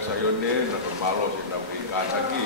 sayone na malo sila Kanagi.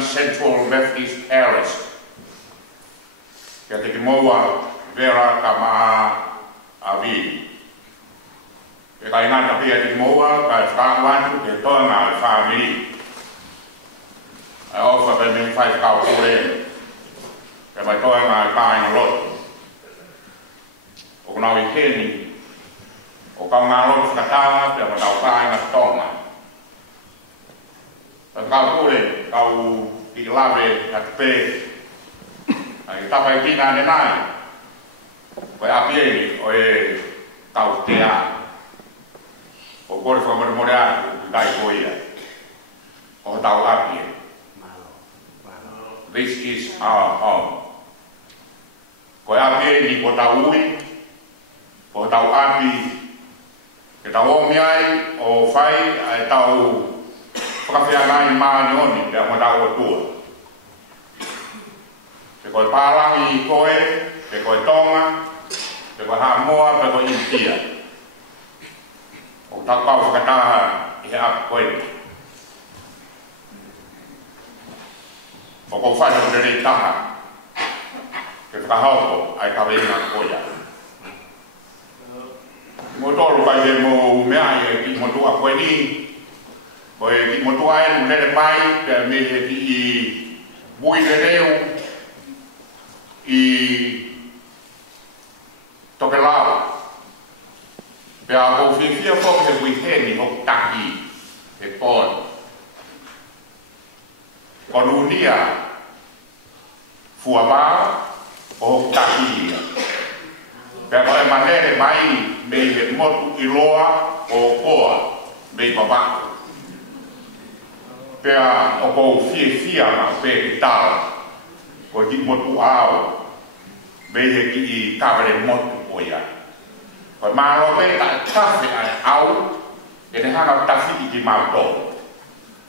Central Leftist Areas. Ja teki moua vera kama avi. Ja kai ngata pia teki moua kai whakawantu ke toa ngā whamiri. Ai ofa pe me whai whakau kore. Ke mai toa ngā kāinga lot. O kunau I keni. O kau ngā lot whakatanga pe mai tau kāinga tonga. Kau kore, kau I lawe at pe ai tapai tina ne nai ko apieni o e tau tea o kore fa mo morea dai koia o tau apie this is our home ko apieni ko tau ui o tau api ke tau miai o fai ai tau Pakapia ngai maa nyoni dia moda o tua. Te koe parangi I koe, te koe tonga, te koe hamoa, te koe India. O takau whakataha I he aka koe. O kou whai hau rei taha, ke whakahauko ai kawe inga koea. Mo tolu kai he mo mea I ki mo tua koe ni, Koe ki motua e nere mai, pe me he ki I bui ne reu I toke lau. Pe a kou whiwhia koke he bui heni hok taki he pon. Konu nia fua paa o hok taki ia. Pe a koe manere mai me he motu I loa o koa me papako. Pea o kou fia ma pe ki tau, ko ki motu au, me he ki I kawere motu o ia. Ko maro me ta tafi ai au, e ne hanga tafi I ki mauto.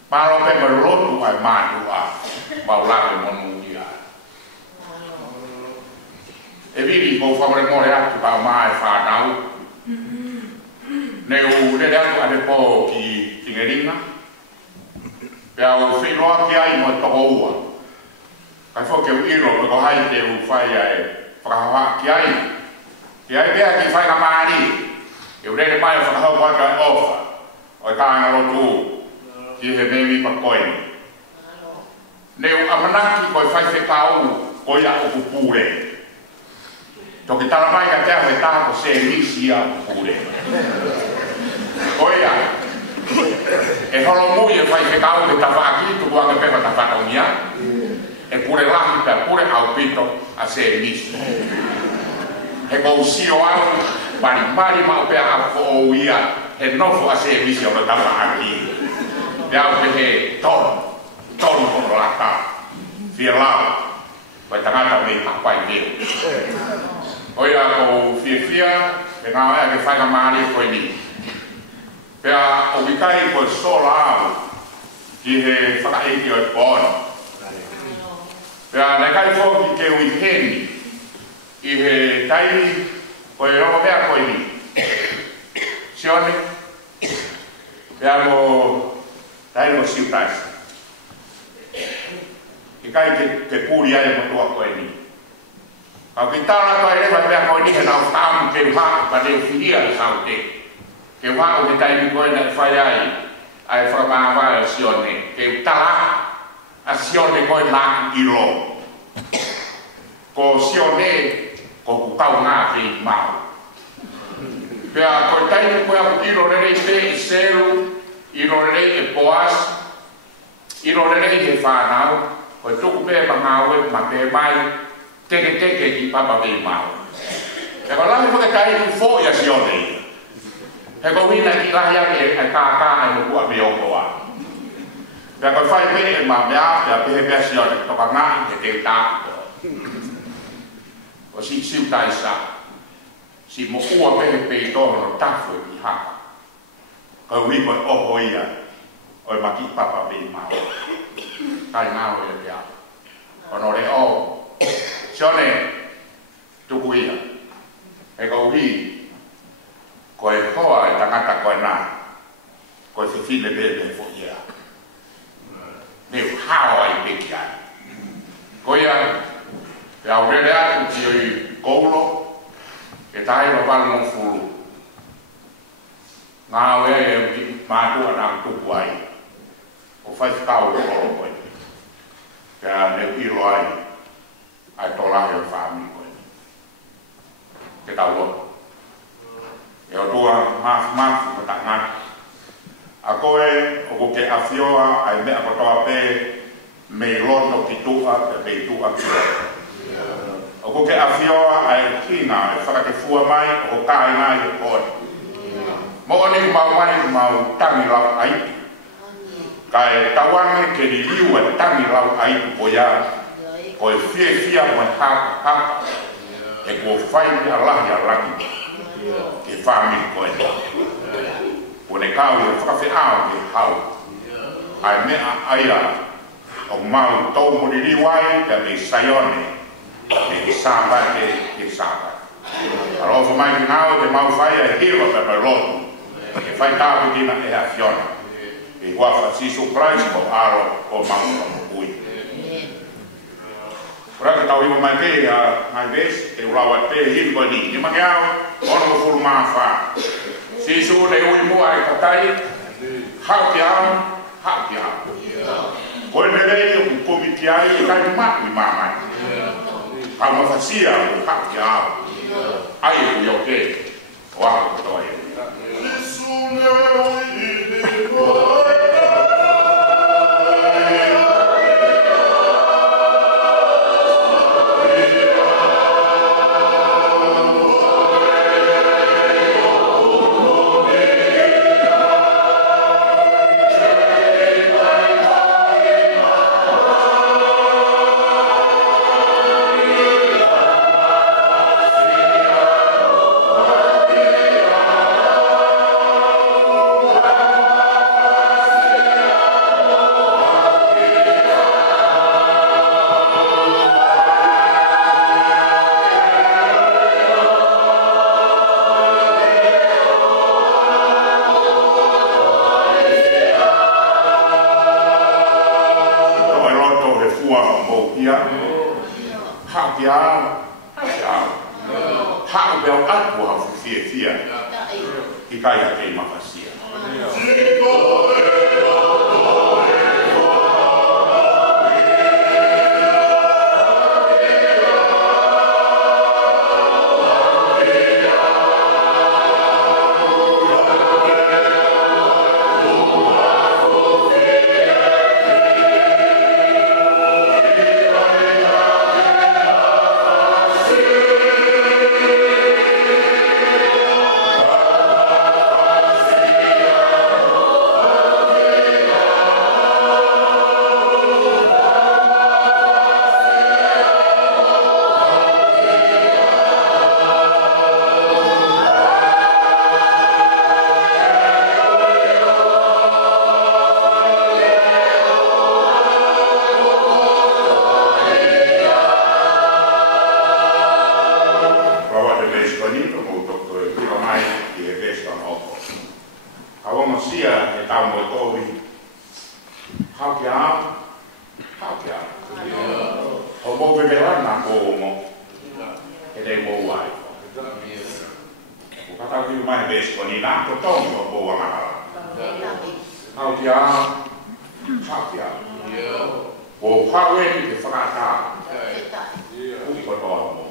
Maro pe me rotu ai matu a, mau lawe monu ia. E viri ko whamare more atu pao mai whanau, ne u ne atu ane po ki Ngeringa, Pea o whinoa ki ai mo toko ua. Kai fo ke uiro ko hai te u whai ai whakahawa ki ai. Ki ai pea ki whai na maari. E urere mai o whakahawa kwa kai ofa. O I kāinga lotu ki he mewi pa koini. Ne u amanaki ko I whai whekau ko I a o pupure. Toki tala mai ka tea he tāko se misi a pupure. Ko ia. E holo mui e fai whekau te tawaki tu kuanga pepa tawhatongia e pure langi pe pure au pito a se miso he kou sio au mari mau pe a ko ia he no a se visi o ta aquí ya pe ton ko la ta fiela vai tangata me pa pai ni oia ko fia e na e fai na mari ko ni pe a o bikai ko sola ki he fai ki o bon pe a na kai fo ki ke wi hen i he tai ko e o pe ko ni sione pe a mo tai mo siutai i kai ke puri ai mo tua ko ni a vitala ko ele vai ko ni na tam ke ha pa de filia sa te ke wa o tai ko na fai ai fra ma va sione ke tala a sione ko la ilo ko sione ko ka nga ke ma pe a ko tai ko a ilo re te selu ilo re poas ilo re he fa na ko tu pe pa ma we ma pe mai teke ki papa be ma e ko la ko kai ku fo ya sione e ko wina ki la ya ke ka ai ko a be o ko a pe ko fai pe ma me a pe sione to pa nga ke ta o si tai sa si mo ua pe to no ta fu i ha ko wi ko o hoia o ma ki papa be ma kai nga o ya ono re o sione tukuia e ko wi ko e hoa e tangata ko na ko se fine be fo ia ne how ai pe kia ko ia ya o re a tu i kolo e tai no ban no fulu nga we ma tu ana tu ai o fai kau ko ko ya ne i lo ai tola he fami ko ke tau lo e o tua ma ko ta na a ko e o ko ke afioa ai me a ko toa pe me lo no ki tua pe tua ki o ko ke afioa ai kina e faka ke fua mai o kai mai e ko mo ni ma mai ma tangi la ai kai tawange ke di liu e tangi la ai po ya ko e fia mo ha e ko fai Allah ya laki ke fami ko e ko ne kau e fa fe a ke hau ai me aia o mau to mo di wai ke me sayone ke saba ke saba alo fo mai nao te mau fai e hiro pe lo ke fai ta ki na e afiona e wa fa si su Christ ko aro o mau mo ui ora que tau mai te mai vez e ulawa te hin ko ni ma ngao ono mo fulu ma fa si su le ui mo ai ka tai ha kia ko ne le ni ko mi ti ai ka ma ni ma mai ka mo fa sia ha kia ai yo ke wa ko to ai su ne ui ko beskonito mo to ko mai ki e beska oko. Awa mo sia e tau mo towi. Hau kia. O mo be na ko mo. E dei mo wai. O kata ki mai beskoni na to to mo bo wa ngara. Hau kia. O hawe ni te whakata. Uki kotoa mo.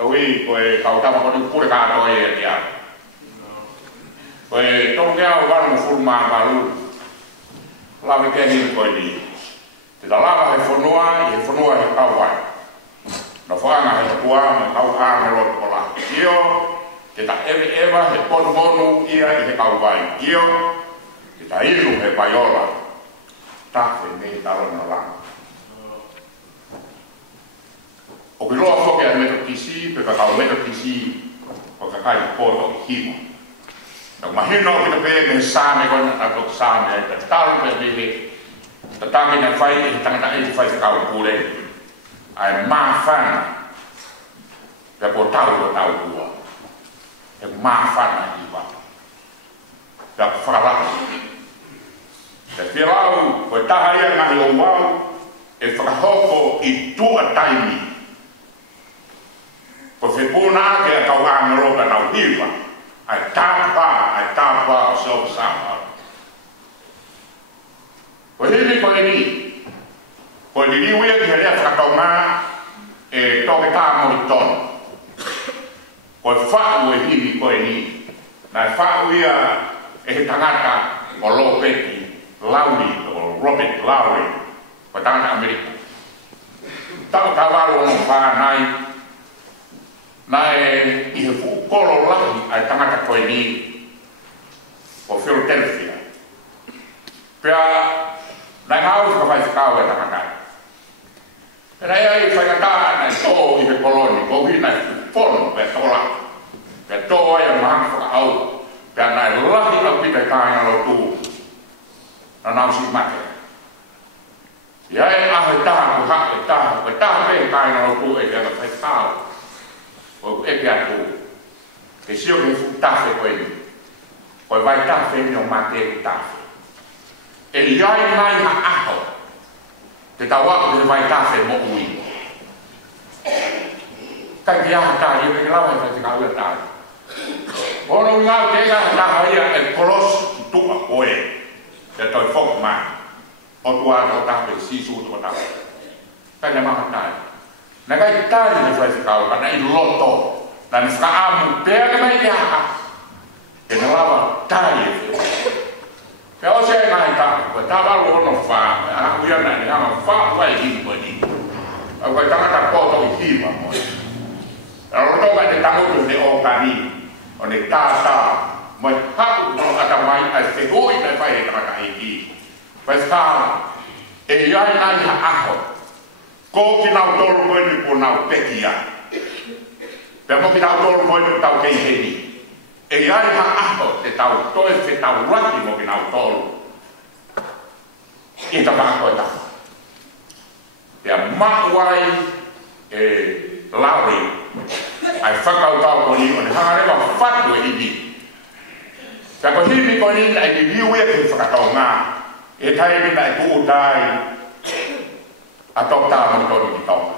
Ui, koe kautama koni kure kato e te a. Koe tonge au waru furma maru. Lawe ke hiri koe ni. Te ta lava he whanua, he whanua he kauwai. Na whanga he takua, me kau a me roto kola. Io, ke ta ewa he ponu monu ia i he kauwai. Io, ke ta ilu he paiola. Tafe me talo na langa. O ki loa whoke a meto kisi, pe ka kau meto kisi, o ka kai poto i hima. Nau mahino ki ta pēe me sāme kona na tok sāme, ta talu pe mehe, ta tangi na whai e tangata e te whai te kau kure. Ai maa whana, pe po tau o tau kua. E maa whana i wa. Pe a whakaraka. Te whirau, koe taha ia ngahi o wau, e whakahoko i tua taimi. Ko whepuna ke a kau āngaroka nau hiwa, ai tāpā o seo sāma. Ko hiri koe ni, koe ni niwea ki herea whakatau ngā e toke tā mori tono. Koe whāu e hiri koe ni, nai whāu ia e he tangata o Lopeti, Lauri, o Robert Lauri, koe tangata Amerika. Tau tawaru ono whānai, Nai i he kolo lahi ai tangata koe ni o Philadelphia. Pea, nai ngāu ka whai whakau e tangata. Pea nai ai whaikata nai tō i he koloni, ko hui nai whono pea tō lahi. Pea tō ai a mahanga whakau. Pea nai lahi au pita kāinga lo tū. Na nau si mate. Iai ahe taha ku hake taha, koe taha pēhe kāinga lo tū e te anga whai whakau. O e pia tō, ke sio ke fu tafe koe ni, koe vai tafe ni o mate ku tafe. E iai mai ha aho, te tawaku te vai tafe mo ui. Kai ki aha tāi, e ke lawa e whai te kau ia tāi. Ono ngā te ega ha taha ia e kolos ki tuka koe, te toi whoku mai. O tua o tafe, sisu o tafe. Kai ni maha tāi. Na kai tāri me whai whakau, kana i loto, na ni whakaamu pēa ka mai kia ha. E na lawa tāri e whio. Pea o se e ngai tā, koe tā waru ono whā, a uia nai ni hama whā wai hini koe ni. A koe tangata poto i hima moe. A roto mai te tamutu ne o kani, o ne tā, moe haku no ata mai ai whehui nai whai he tangata i ki. Whai whakau, e iai nai ha aho. Ko ki nau tolu koe ni ko nau pekia. Pea mo ki nau tolu koe ni ko tau kei heni. E iai ha aho te tau toe te tau raki mo ki nau tolu. I ta paka koe tau. Pea makuai e Lauri. Ai whakau tau koe ni o ne hangarewa whatu e hini. Pea ko hini koe ni ai ni liuia ki whakatau ngā. E tai mina e kuu tai. A tō tā mo tōru ki tōka.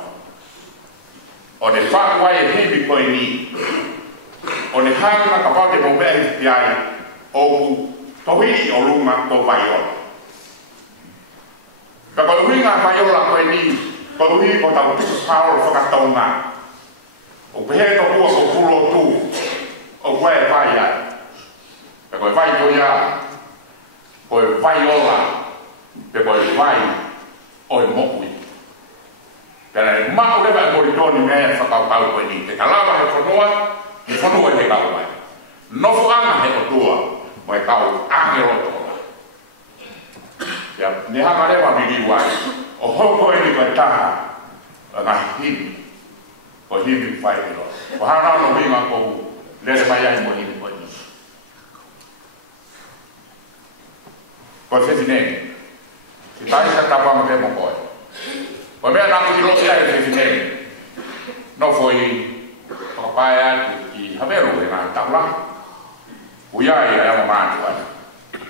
O ne whākuai e himi koe ni. O ne hanga ka pāte mo mea hi piai o ku tohi o runga tō vaiola. Ka koe hui ngā vaiola koe ni, koe hui ko tau tuku pāoro whakataunga. O pehe tō kua ko kulo tū, o koe e vai ai. Ka koe vai tō ia, koe vaiola, pe koe vai o e mokui. Pera e mau rewa e moritoni mea e whakau tau koe ni. Te kalawa he whanua, he whanua he kau mai. Nofo anga he otua, mo e kau angelo tola. Ia, ne hanga rewa miri wai. O hoko e ni koe taha, ngā himi. Ko himi whai hiro. Ko hana no hinga kohu, lere mai ai mo himi koe ni. Koe whetineni. Si taisa tapama te mo koe. Koe mea nāku ki loki ai whewhineni. No foi whakapae atu ki Haveru e ngā taula. Uiai e ama mātu ai.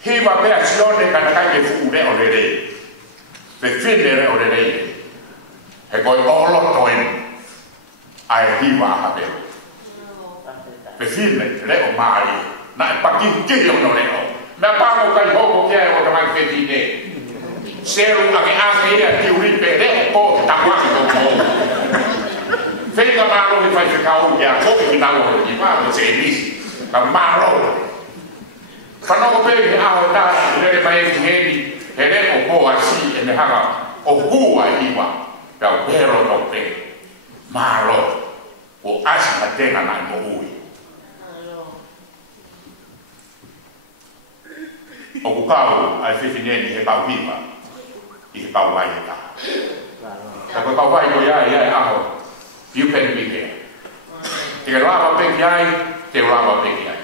Hiwa pea sione kana kai ke fuu reo re rei. Pe whine reo re rei. He koe olo toini. Ai hiwa a Haveru. Pe whine reo maari. Na e paki kihi ono reo. Mea pāmo kai hoko kia e o tamai whetine. Seru ake ia ki uripe re po te tapuaki o mo. Feita malo que faz ficar o que a copa que dá o que vai você diz. Tá malo. Fano ko pe a o da le mai ngeni ele o ko asi e me haga o ku ai wa. Ka pero no pe. Malo. O asi na tenga na mo ui. O ku kau ai fifingeni he pau viva. I pau vai ka. Ka pau vai ko ya aho. You can be here. Te lava pe ai, te lava pe ai.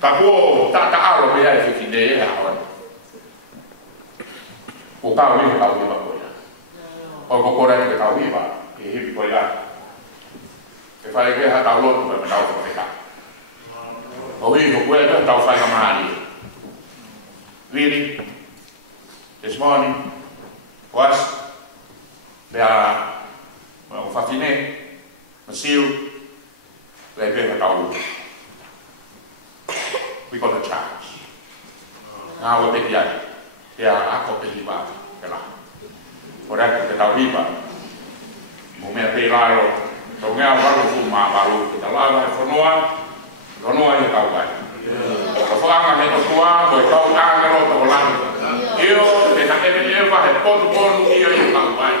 Ka ko ta aro pe ai fifingeni e aho. O kau ni pau viva ko ya. O ko ko ra ke pau viva. E hi ko ya. Ke fai ke ha tau lo pe tau ko ka. O wi ko ko ya tau fai ka mali. Really, this morning was o fatine, Masil, we got a chance. Now what they are ako peliba, kela. Ora ke tau riba. Mo me te laro, to me avaru fu ma avaru, te lava fonoa e tau vai. Ko anga me no tua, ko tau anga no to langa. Io te ta e va e potu io tau vai.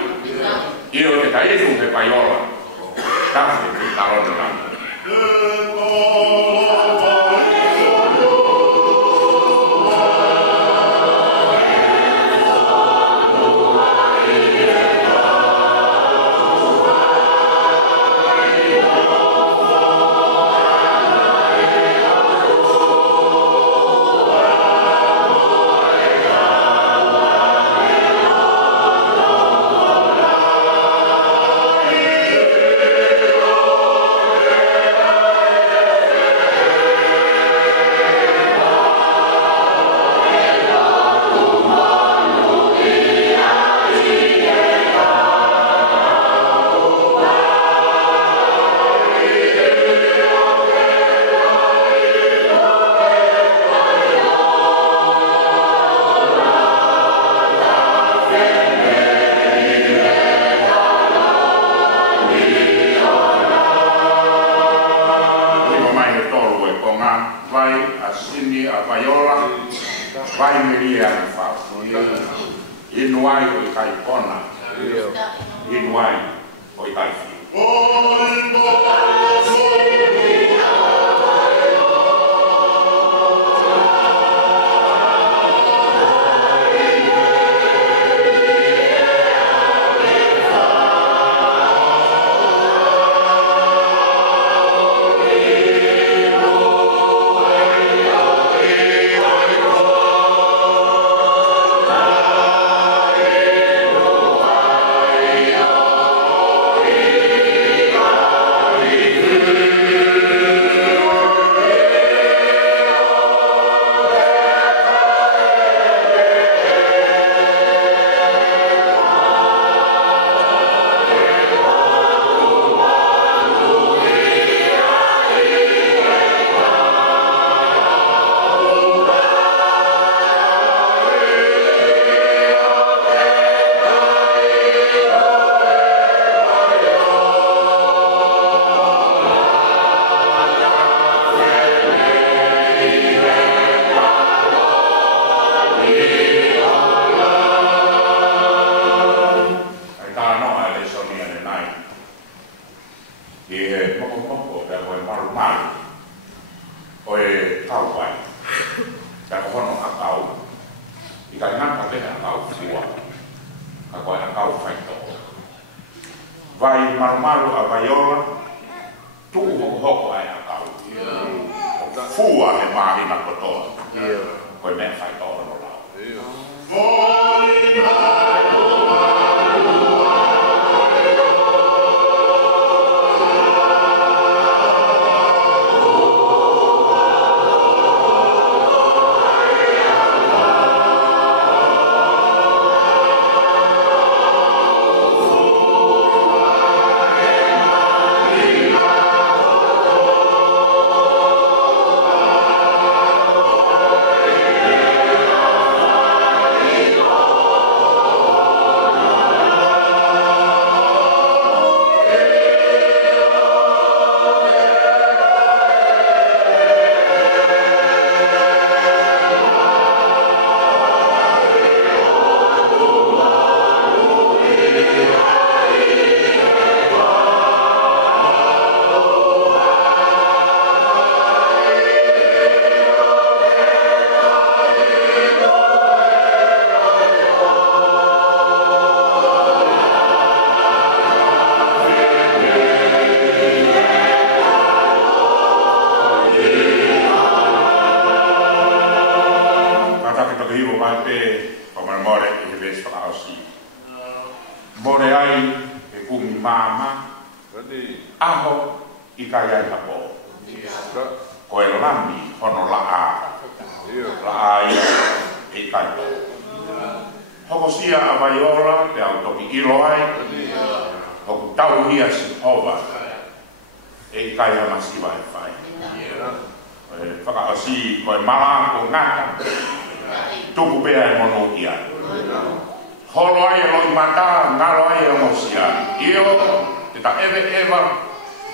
Io che dai su che paiola, tanto che la roba. more e ves whakaosi. More ai e kumi mama, aho i kai ai hapo. Ko e lami hono la a ia e kai to. Hoko sia a vaiola te au toki ilo ai, hoko tau hia si hova e kai ha masiwa e whai. Whakaosi ko e mala ko ngata, tuku pea e mono ia. Holo ai e loi mata, ngalo ai e mosia. Io, te ta ewe ewa,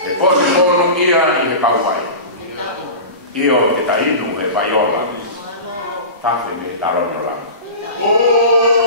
e koni mono ia i he kauwai. Io, te ta inu e vaiola, tafe me tarono lang. Oh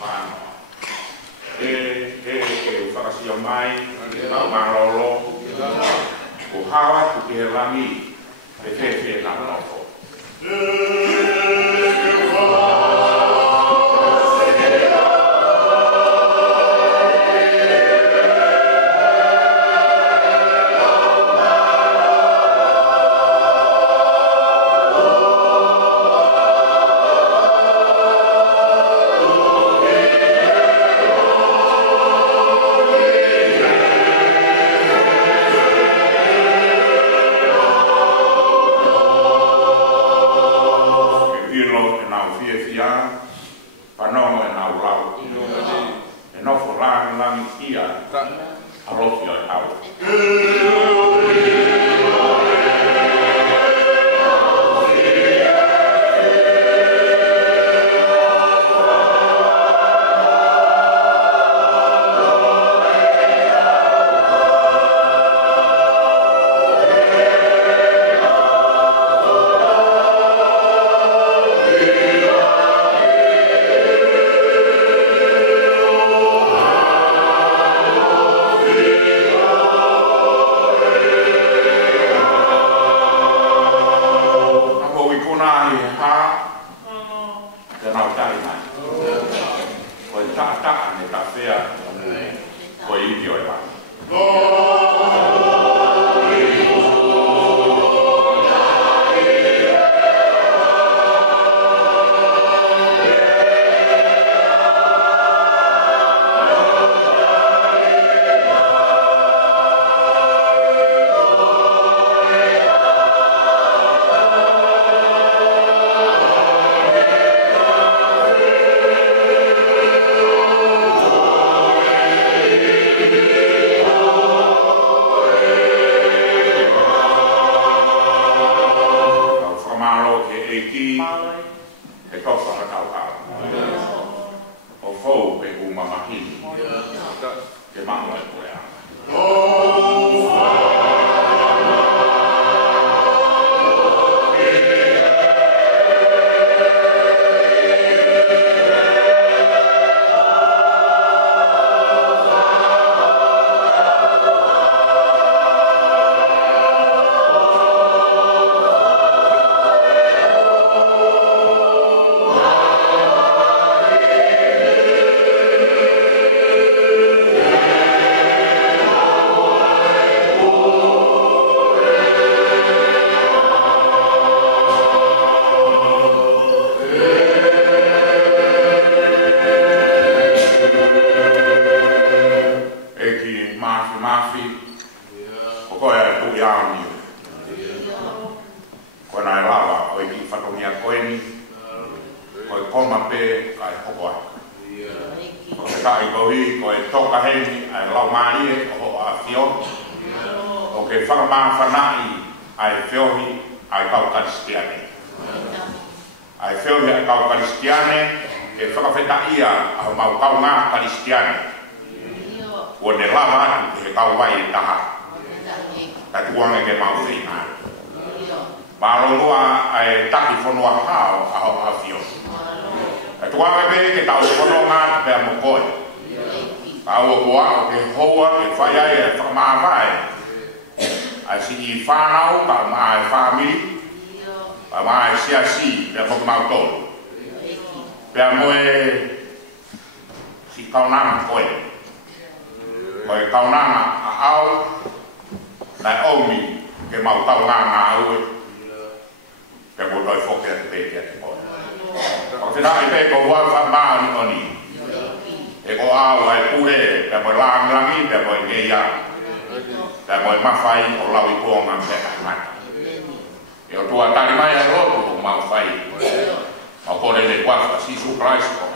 whāno. E whakasia mai, nā marolo, o hawa tu ke rangi, e te nā nofo. Sisu Christ o